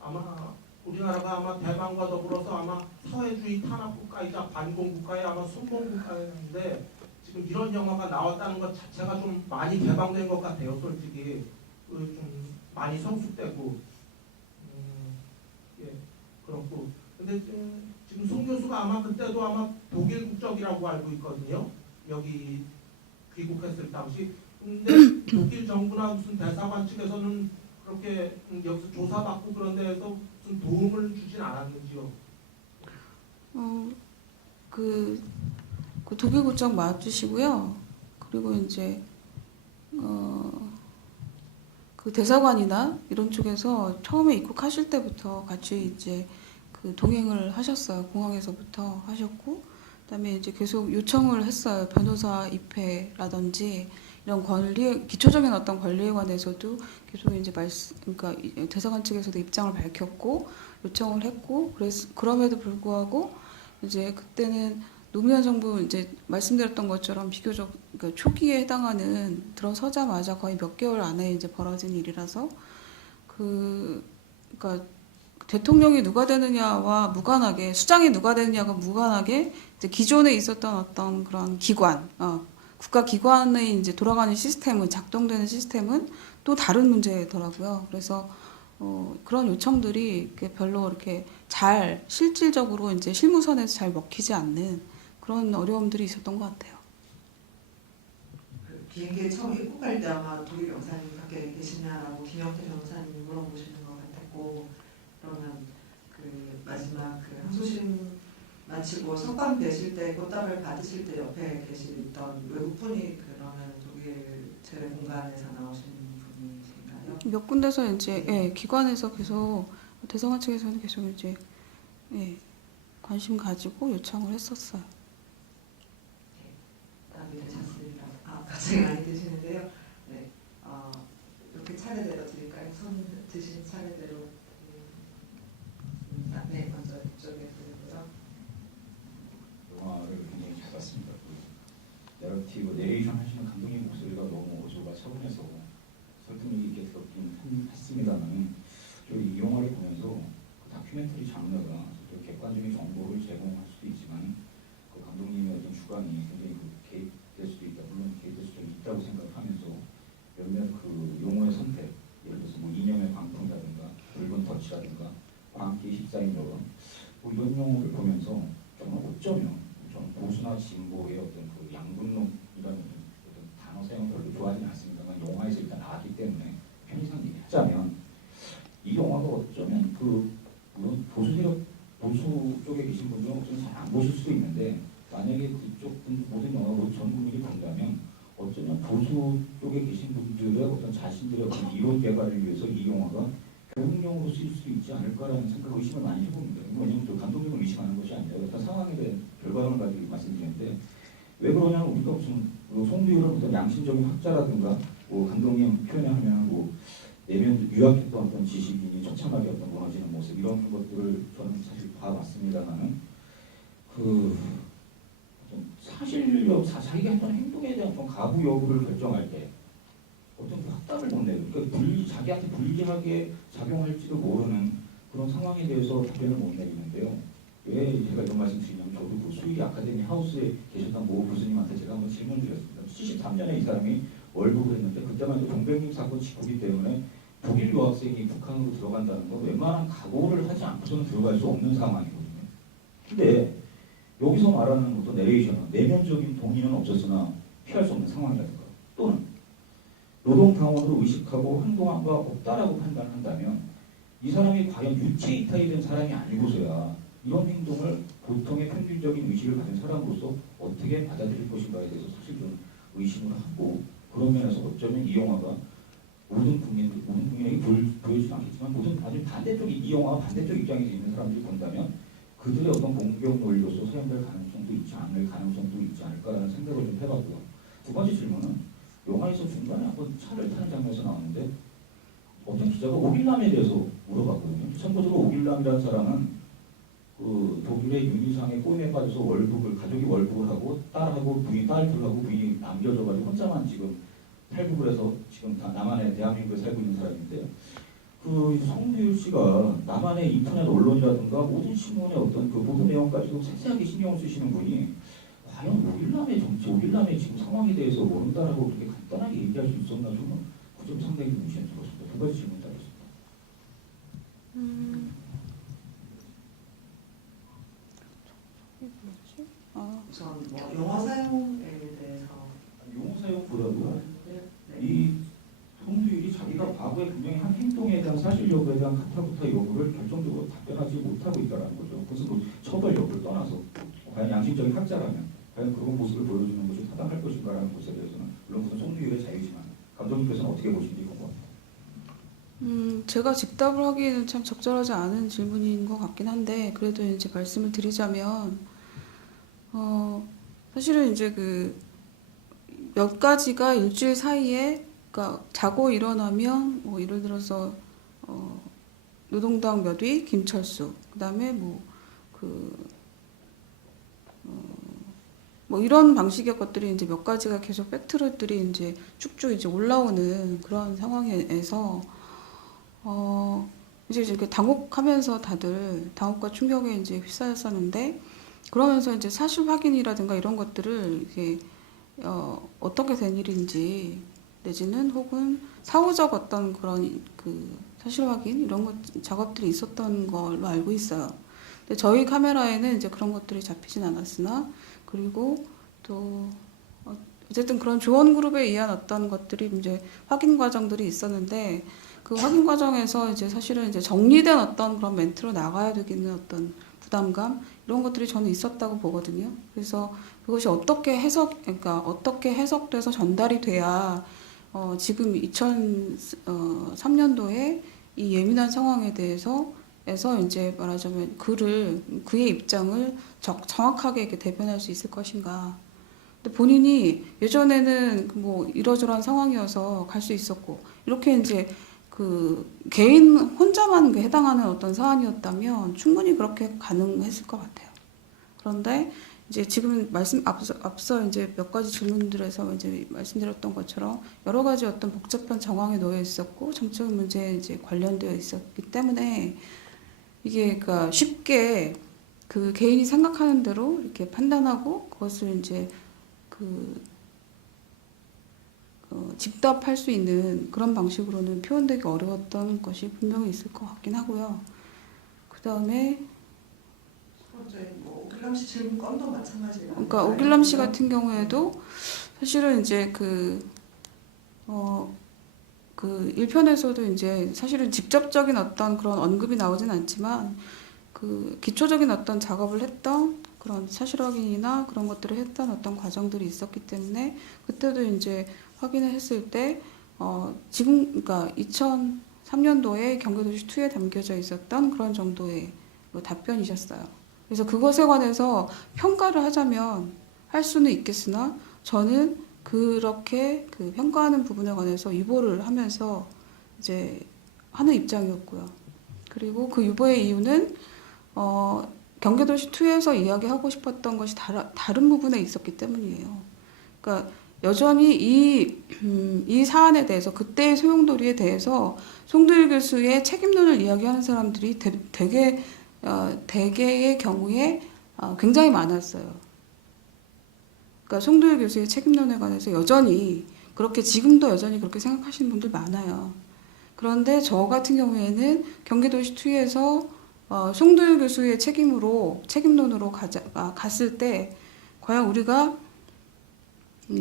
아마 우리나라가 아마 대만과 더불어서 아마 사회주의 탄압국가이자 반공국가의 아마 순봉국가였는데 지금 이런 영화가 나왔다는 것 자체가 좀 많이 개방된 것 같아요. 솔직히 좀 많이 성숙되고 그렇고 근데 지금 송 교수가 아마 그때도 아마 독일 국적이라고 알고 있거든요. 여기 귀국했을 당시. 근데 독일 정부나 무슨 대사관 측에서는 그렇게 여기서 조사받고 그런 데에서 무슨 도움을 주진 않았는지요. 그 독일 국적 맞추시고요. 그리고 이제 그 대사관이나 이런 쪽에서 처음에 입국하실 때부터 같이 이제 그 동행을 하셨어요. 공항에서부터 하셨고, 그다음에 이제 계속 요청을 했어요. 변호사 입회라든지 이런 권리, 기초적인 어떤 권리에 관해서도 계속 이제 그러니까 대사관 측에서도 입장을 밝혔고 요청을 했고, 그럼에도 불구하고 이제 그때는 노무현 정부 이제 말씀드렸던 것처럼 비교적 그러니까 초기에 해당하는 들어서자마자 거의 몇 개월 안에 이제 벌어진 일이라서 그러니까 대통령이 누가 되느냐와 무관하게 수장이 누가 되느냐가 무관하게 이제 기존에 있었던 어떤 그런 기관, 국가 기관의 이제 돌아가는 시스템은 작동되는 시스템은 또 다른 문제더라고요. 그래서 그런 요청들이 이렇게 별로 이렇게 잘 실질적으로 이제 실무선에서 잘 먹히지 않는 그런 어려움들이 있었던 것 같아요. 그 비행기에 처음 입국할 때 아마 독일 영사님 밖에 계시냐라고 김영태 변호사님이 물어보시는 것 같았고, 그러면 그 마지막 그 항소심 마치고 석방 되실 때 꽃다발 받으실 때 옆에 계시던 외국분이 그러면 독일 재래 공간에서 나오신 분이신가요? 몇 군데서 이제 예, 기관에서 계속 대사관 측에서는 계속 이제 예, 관심 가지고 요청을 했었어요. 답이 되셨습니다. 갑자기 많이 드시는데요. 네, 이렇게 차례대로 드릴까요? 손 드신 차례대로 드립니다. 네, 먼저 이쪽에 드리고요. 영화를 굉장히 잘 봤습니다. 내러티브, 내레이션 하시는 감독님 목소리가 너무 어조가 차분해서 설득력 있게 들었긴 했습니다만, 이 영화를 보면서 그 다큐멘터리 장르가 객관적인 정보를 제공할 수도 있지만 그 감독님의 어떤 주관이 굉장히 개입될 수도 있다. 물론 개입될 수도 있다고 생각하면서 몇몇 그 용어의 선택, 예를 들어서 뭐 이념의 광풍이라든가 붉은 덫이라든가 광기의 십사인처럼 이런 용어를 보면서 정말 어쩌면 저는 보수나 진보의 어떤 그 양분론이라는 어떤 단어 사용을 별로 좋아하지는 않습니다만 영화에서 일단 나왔기 때문에 편의상 얘기하자면 이 영화가 어쩌면 물론 보수 쪽에 계신 분들은 어쩌면 잘 안 보실 수도 있는데, 만약에 그쪽 모든 영화로 전 국민이 본다면 어쩌면 보수 쪽에 계신 분들의 어떤 자신들의 어떤 이론 개발을 위해서 이 영화가 교육용으로 쓰일 수도 있지 않을까라는 생각을 의심을 많이 해봅니다. 왜냐하면 또 감독님을 의심하는 것이 아니라 어떤 상황에 대한 결과론을 가지고 말씀드리는데, 왜 그러냐면 우리가 무슨 송두율은 어떤 양심적인 학자라든가 감독님 표현하면 내면 유학했던 어떤 지식인이 처참하게 어떤 무너지는 모습, 이런 것들을 저는 사실 봐왔습니다만은 사실력, 자기가 했던 행동에 대한 좀 가부 여부를 결정할 때 어떤 확답을 못 내요. 그러니까 자기한테 불리하게 작용할지도 모르는 그런 상황에 대해서 답변을 못 내리는데요. 왜 제가 이런 말씀 드리냐면, 저도 그 수의 아카데미 하우스에 계셨던 모 교수님한테 제가 한번 질문 드렸습니다. 73년에 이 사람이 월북을 했는데, 그때만 해도 동백님 사건 직후기 때문에 독일 유학생이 북한으로 들어간다는 건 웬만한 각오를 하지 않고서는 들어갈 수 없는 상황이거든요. 근데 여기서 말하는 어떤 내레이션은 내면적인 동의는 없었으나 피할 수 없는 상황이라든가, 또는 노동당원으로 의식하고 행동한 바 없다라고 판단한다면 이 사람이 과연 유체 이탈이 된 사람이 아니고서야 이런 행동을 보통의 평균적인 의식을 가진 사람으로서 어떻게 받아들일 것인가에 대해서 사실 좀 의심을 하고, 그런 면에서 어쩌면 이 영화가 모든 국민에게 보여주지 않겠지만 아주 반대쪽, 이 영화가 반대쪽 입장에서 있는 사람들이 본다면 그들의 어떤 공격 논리로서 사용될 가능성도 있지 않을 가능성도 있지 않을까라는 생각을 좀 해봤고요. 두 번째 질문은, 영화에서 중간에 한번 차를 타는 장면에서 나오는데 어떤 기자가 오길남에 대해서 물어봤거든요. 참고적으로 오길남이라는 사람은 그 독일의 윤희상의 꼬임에 빠져서 가족이 월북을 하고 딸하고 딸 둘하고 부인이 남겨져가지고 혼자만 지금 탈북을 해서 지금 남한에 대한민국에 살고 있는 사람인데, 그 송두율 씨가 남한의 인터넷 언론이라든가 모든 신문의 어떤 그 보도 내용까지도 세세하게 신경을 쓰시는 분이 과연 오길남의 정치, 오길남의 지금 상황에 대해서 모른다라고 그렇게 간단하게 얘기할 수 있었나, 저는 그 점 상당히 무시해 들었습니다. 두 가지 질문 드리겠습니다. 우선 영화 사용에 사용보다도 네. 이 송두율이 자기가 과거에 분명히 한 행동에 대한 사실 여부에 대한 가타부타 여부를 결정적으로 답변하지 못하고 있다는 거죠. 그래서 뭐 처벌 여부를 떠나서 과연 양심적인 학자라면 과연 그런 모습을 보여주는 것이 타당할 것인가라는 것에 대해서는 물론 그건 송두율의 자유지만 감독님께서는 어떻게 보시는지 궁금합니다. 제가 직답을 하기에는 참 적절하지 않은 질문인 것 같긴 한데 그래도 이제 말씀을 드리자면 사실은 이제 그 몇 가지가 일주일 사이에 그러니까 자고 일어나면 뭐 예를 들어서 노동당 몇 위 김철수 그다음에 뭐 이런 방식의 것들이 이제 몇 가지가 계속 팩트들이 이제 쭉쭉 이제 올라오는 그런 상황에서 이제 이렇게 당혹하면서 다들 당혹과 충격에 이제 휩싸였었는데 그러면서 이제 사실 확인이라든가 이런 것들을 이게 어떻게 된 일인지 내지는 혹은 사후적 어떤 그런 그 사실 확인 이런 것 작업들이 있었던 걸로 알고 있어요. 근데 저희 카메라에는 이제 그런 것들이 잡히진 않았으나 그리고 또 어쨌든 그런 조언 그룹에 의한 어떤 것들이 이제 확인 과정들이 있었는데 그 확인 과정에서 이제 사실은 이제 정리된 어떤 그런 멘트로 나가야 되겠는 어떤 부담감 이런 것들이 저는 있었다고 보거든요. 그래서 그것이 어떻게 해석돼서 전달이 돼야 지금 2003년도에 이 예민한 상황에 대해서 이제 말하자면 그의 입장을 정확하게 이렇게 대변할 수 있을 것인가. 근데 본인이 예전에는 뭐 이러저러한 상황이어서 갈 수 있었고 이렇게 이제 그 개인 혼자만 해당하는 어떤 사안이었다면 충분히 그렇게 가능했을 것 같아요. 그런데 이제 지금 앞서 이제 몇 가지 질문들에서 이제 말씀드렸던 것처럼 여러 가지 어떤 복잡한 정황에 놓여 있었고 정책 문제에 이제 관련되어 있었기 때문에 이게 그러니까 쉽게 그 개인이 생각하는 대로 이렇게 판단하고 그것을 이제 직답할 수 있는 그런 방식으로는 표현되기 어려웠던 것이 분명히 있을 것 같긴 하고요. 그 다음에 번째 뭐 오길남 씨 질문 건도 마찬가지예요. 그러니까 오길남 씨 같은 경우에도 사실은 이제 그 1편에서도 이제 사실은 직접적인 어떤 그런 언급이 나오진 않지만 그 기초적인 어떤 작업을 했던 그런 사실 확인이나 그런 것들을 했던 어떤 과정들이 있었기 때문에 그때도 이제 확인을 했을 때 지금 그러니까 2003년도에 경기도시 2에 담겨져 있었던 그런 정도의 답변이셨어요. 그래서 그것에 관해서 평가를 하자면 할 수는 있겠으나 저는 그렇게 그 평가하는 부분에 관해서 유보를 하면서 이제 하는 입장이었고요. 그리고 그 유보의 이유는 경기도시 2에서 이야기하고 싶었던 것이 다른 부분에 있었기 때문이에요. 그러니까 여전히 이 사안에 대해서 그때의 소용돌이에 대해서 송두일 교수의 책임론을 이야기하는 사람들이 대개의 경우에 굉장히 많았어요. 그러니까 송두일 교수의 책임론에 관해서 여전히 지금도 여전히 그렇게 생각하시는 분들 많아요. 그런데 저 같은 경우에는 경기도시 2에서 송두일 교수의 책임론으로 갔을 때 과연 우리가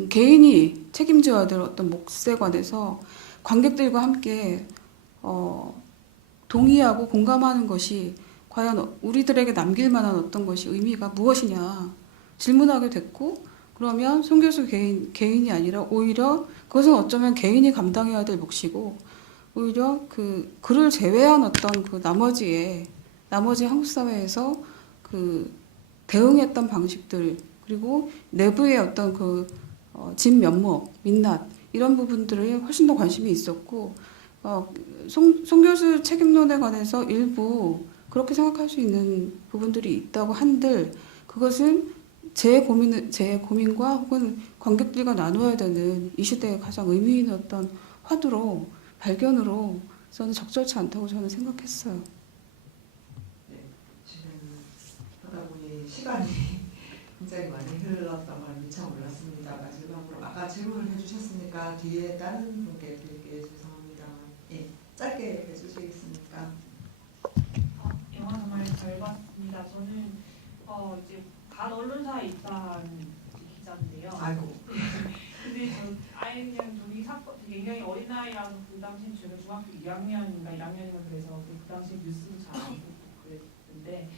개인이 책임져야 될 어떤 몫에 관해서 관객들과 함께 동의하고 공감하는 것이 과연 우리들에게 남길 만한 어떤 것이 의미가 무엇이냐 질문하게 됐고 그러면 송 교수 개인이 아니라 오히려 그것은 어쩌면 개인이 감당해야 될 몫이고 오히려 그를 제외한 어떤 그 나머지 한국 사회에서 그 대응했던 방식들 그리고 내부의 어떤 진면목, 민낯 이런 부분들에 훨씬 더 관심이 있었고 송 교수 책임론에 관해서 일부 그렇게 생각할 수 있는 부분들이 있다고 한들 그것은 제 고민과 혹은 관객들과 나누어야 되는 이 시대의 가장 의미 있는 어떤 화두로 발견으로 저는 적절치 않다고 저는 생각했어요. 네, 지금 하다 보니 시간이 굉장히 많이 흘렀던 걸 미처 몰랐습니다. 마지막으로 아까 질문을 해주셨으니까 뒤에 다른 분께 드릴게요. 죄송합니다. 예, 짧게 해주시겠습니까? 영화 정말 잘 봤습니다. 저는 이제 간 언론사에 입사한 기자인데요. 아이고. 근데 저 아예 그냥 저기 사건 굉장히 어린 나이라서 그 당시 제가 중학교 2학년인가 1학년인가 그래서 그 당시 뉴스도 잘 안 보고 그랬는데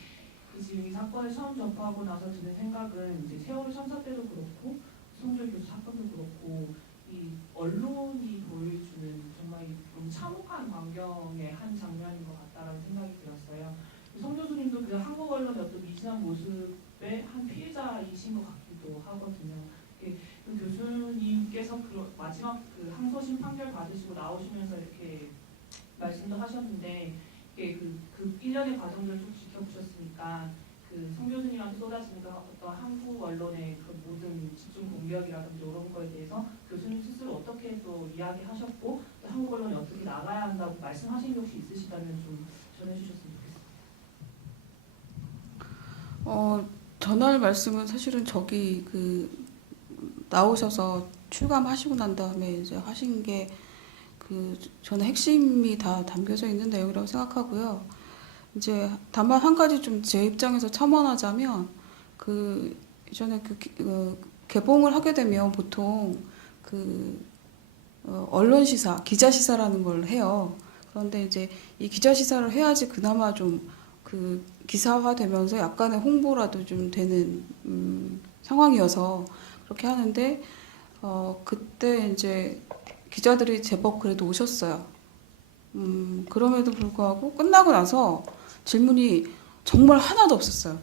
지금 이 사건을 처음 접하고 나서 드는 생각은 이제 세월호 참사 때도 그렇고 송조희 교수 사건도 그렇고 이 언론이 보여주는 정말 좀 참혹한 광경의 한 장면인 것 같다라는 생각이 들었어요. 송 교수님도 그 한국 언론의 어떤 미진한 모습의 한 피해자이신 것 같기도 하거든요. 그 교수님께서 그 마지막 그 항소심 판결 받으시고 나오시면서 이렇게 말씀도 하셨는데 그 1년의 과정들을 쭉 지켜보셨으니까 그 송 교수님한테 쏟아지는 어떤 한국 언론의 그 모든 집중 공격이라든지 이런 거에 대해서 교수님 스스로 어떻게 또 이야기하셨고 또 한국 언론이 어떻게 나가야 한다고 말씀하신 게 혹시 있으시다면 좀 전해주셨으면 좋겠습니다. 전할 말씀은 사실은 저기 그 나오셔서 출감하시고 난 다음에 이제 하신 게 그 저는 핵심이 다 담겨져 있는 내용이라고 생각하고요. 이제 다만 한 가지 좀 제 입장에서 첨언하자면 그 이전에 개봉을 하게 되면 보통 언론 시사, 기자 시사라는 걸 해요. 그런데 이제 이 기자 시사를 해야지 그나마 좀 그 기사화되면서 약간의 홍보라도 좀 되는 상황이어서 그렇게 하는데 그때 이제 기자들이 제법 그래도 오셨어요. 그럼에도 불구하고 끝나고 나서 질문이 정말 하나도 없었어요.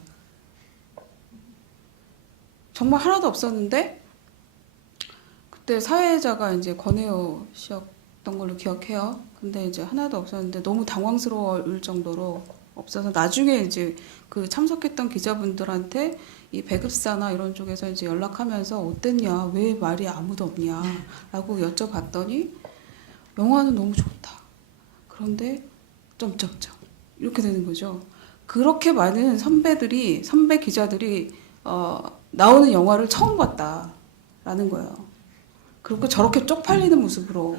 정말 하나도 없었는데 그때 사회자가 이제 권혜호 씨였던 걸로 기억해요. 근데 이제 하나도 없었는데 너무 당황스러울 정도로 없어서 나중에 이제 그 참석했던 기자분들한테 이 배급사나 이런 쪽에서 이제 연락하면서 어땠냐, 왜 말이 아무도 없냐라고 여쭤봤더니 영화는 너무 좋다. 그런데 점점점 이렇게 되는 거죠. 그렇게 많은 선배 기자들이 나오는 영화를 처음 봤다라는 거예요. 그리고 저렇게 쪽팔리는 모습으로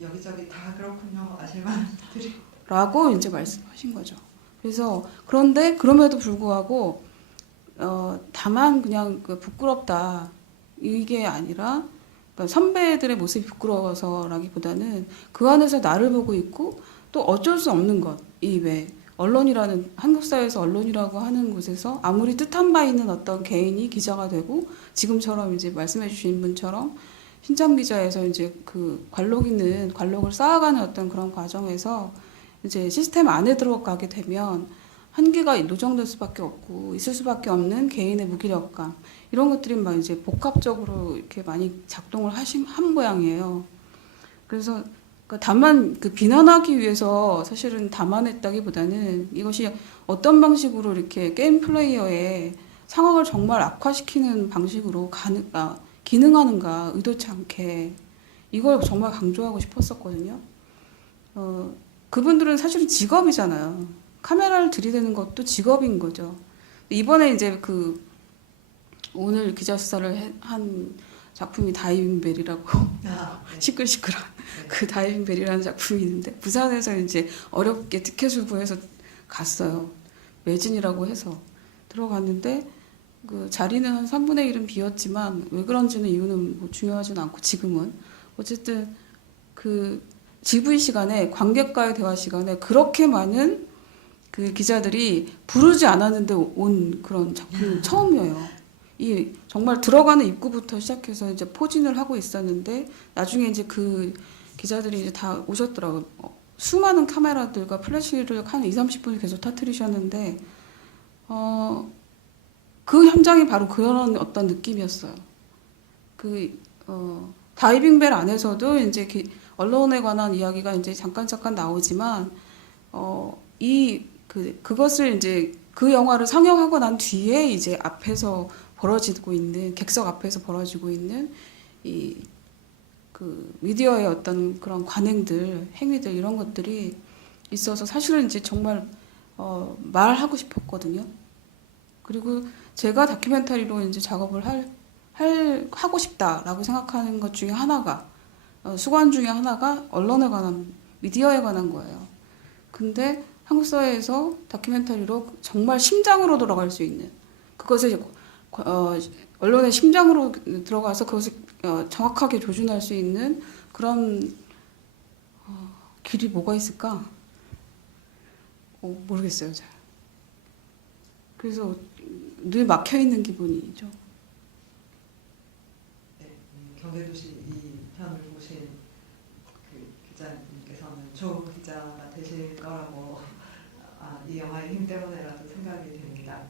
여기저기 다 그렇군요. 아실만 들이. 라고 이제 말씀하신 거죠. 그래서 그런데 그럼에도 불구하고 다만 그냥 부끄럽다 이게 아니라 그러니까 선배들의 모습이 부끄러워서라기보다는 그 안에서 나를 보고 있고 또 어쩔 수 없는 것, 이 왜 언론이라는 한국 사회에서 언론이라고 하는 곳에서 아무리 뜻한 바 있는 어떤 개인이 기자가 되고 지금처럼 이제 말씀해주신 분처럼 신참 기자에서 이제 그 관록을 쌓아가는 어떤 그런 과정에서 이제 시스템 안에 들어가게 되면 한계가 노정될 수밖에 없고 있을 수밖에 없는 개인의 무기력감 이런 것들이 막 이제 복합적으로 이렇게 많이 작동을 한 모양이에요. 그래서 다만 그 비난하기 위해서 사실은 담아냈다기보다는 이것이 어떤 방식으로 이렇게 게임 플레이어의 상황을 정말 악화시키는 방식으로 기능하는가 의도치 않게 이걸 정말 강조하고 싶었었거든요. 그분들은 사실은 직업이잖아요. 카메라를 들이대는 것도 직업인 거죠. 이번에 이제 오늘 기자 수사를 한 작품이 다이빙벨이라고 네. 시끌시끌한 네. 그 다이빙벨이라는 작품이 있는데 부산에서 이제 어렵게 티켓을 구해서 갔어요. 매진이라고 해서 들어갔는데 그 자리는 한 3분의 1은 비었지만 왜 그런지는 이유는 뭐 중요하진 않고 지금은 어쨌든 그 GV 시간에 관객과의 대화 시간에 그렇게 많은 그 기자들이 부르지 않았는데 온 그런 작품은 처음이에요. 이 정말 들어가는 입구부터 시작해서 이제 포진을 하고 있었는데 나중에 이제 그 기자들이 이제 다 오셨더라고요. 수많은 카메라들과 플래시를 한 20-30분을 계속 터뜨리셨는데 그 현장이 바로 그런 어떤 느낌이었어요. 다이빙벨 안에서도 이제 언론에 관한 이야기가 이제 잠깐 나오지만 그것을 이제 그 영화를 상영하고 난 뒤에 이제 앞에서 벌어지고 있는 객석 앞에서 벌어지고 있는 그 미디어의 어떤 그런 관행들, 행위들 이런 것들이 있어서 사실은 이제 정말 말하고 싶었거든요. 그리고 제가 다큐멘터리로 이제 작업을 하고 싶다라고 생각하는 것 중에 하나가 수관 중에 하나가 언론에 관한 미디어에 관한 거예요. 근데 한국 사회에서 다큐멘터리로 정말 심장으로 돌아갈 수 있는 그것을 언론의 심장으로 들어가서 그것을 정확하게 조준할 수 있는 그런 길이 뭐가 있을까? 모르겠어요, 잘. 그래서 늘 막혀 있는 기분이죠. 네, 경제도시 2편을 보신 그 기자님께서는 좋은 기자가 되실 거라고 이 영화의 힘 때문에라도 생각이 됩니다.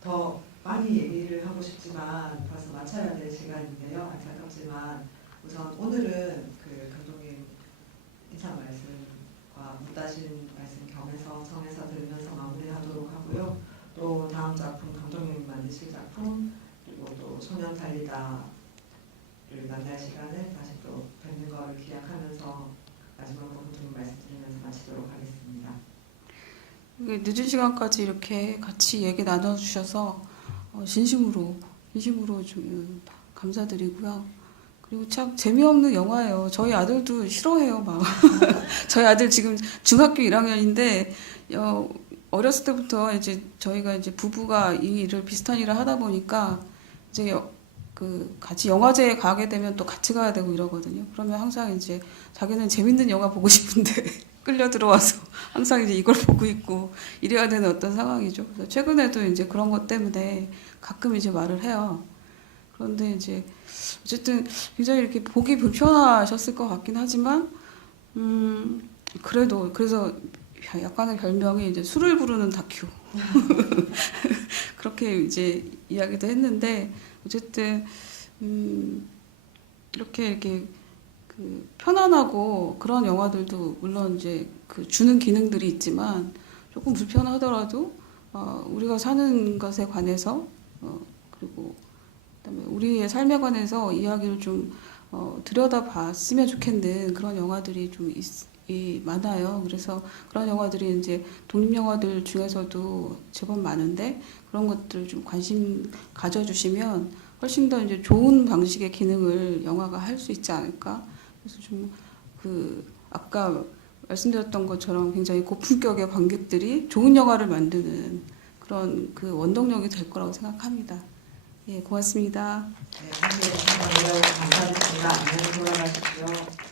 더 많이 얘기를 하고 싶지만 벌써 마쳐야 될 시간인데요. 안타깝지만 우선 오늘은 그 감독님 인사 말씀과 못다신 말씀 겸해서 정해서 들으면서 마무리하도록 하고요. 또 다음 작품 감독님이 만드실 작품 그리고 또 소년 달리다를 만날 시간을 다시 또 뵙는 걸 기약하면서 마지막으로 감독님 말씀드리면서 마치도록 하겠습니다. 늦은 시간까지 이렇게 같이 얘기 나눠주셔서 진심으로 좀 감사드리고요. 그리고 참 재미없는 영화예요. 저희 아들도 싫어해요, 막. 저희 아들 지금 중학교 1학년인데 어렸을 때부터 이제 저희가 이제 부부가 이 일을 비슷한 일을 하다 보니까 이제 같이 영화제에 가게 되면 또 같이 가야 되고 이러거든요. 그러면 항상 이제 자기는 재밌는 영화 보고 싶은데 끌려 들어와서 항상 이제 이걸 보고 있고 이래야 되는 어떤 상황이죠. 그래서 최근에도 이제 그런 것 때문에 가끔 이제 말을 해요. 그런데 이제 어쨌든 굉장히 이렇게 보기 불편하셨을 것 같긴 하지만 그래서 약간의 별명이 이제 술을 부르는 다큐 그렇게 이제 이야기도 했는데 어쨌든 이렇게 그 편안하고 그런 영화들도 물론 이제 그 주는 기능들이 있지만 조금 불편하더라도 우리가 사는 것에 관해서 그리고 그다음에 우리의 삶에 관해서 이야기를 좀 들여다봤으면 좋겠는 그런 영화들이 좀 많아요. 그래서 그런 영화들이 이제 독립 영화들 중에서도 제법 많은데 그런 것들 좀 관심 가져주시면 훨씬 더 이제 좋은 방식의 기능을 영화가 할 수 있지 않을까. 그래서 좀 아까 말씀드렸던 것처럼 굉장히 고품격의 관객들이 좋은 영화를 만드는 그런 그 원동력이 될 거라고 생각합니다. 예, 고맙습니다. 네, 함께해 주신 감사드립니다. 안녕히 돌아가십시오.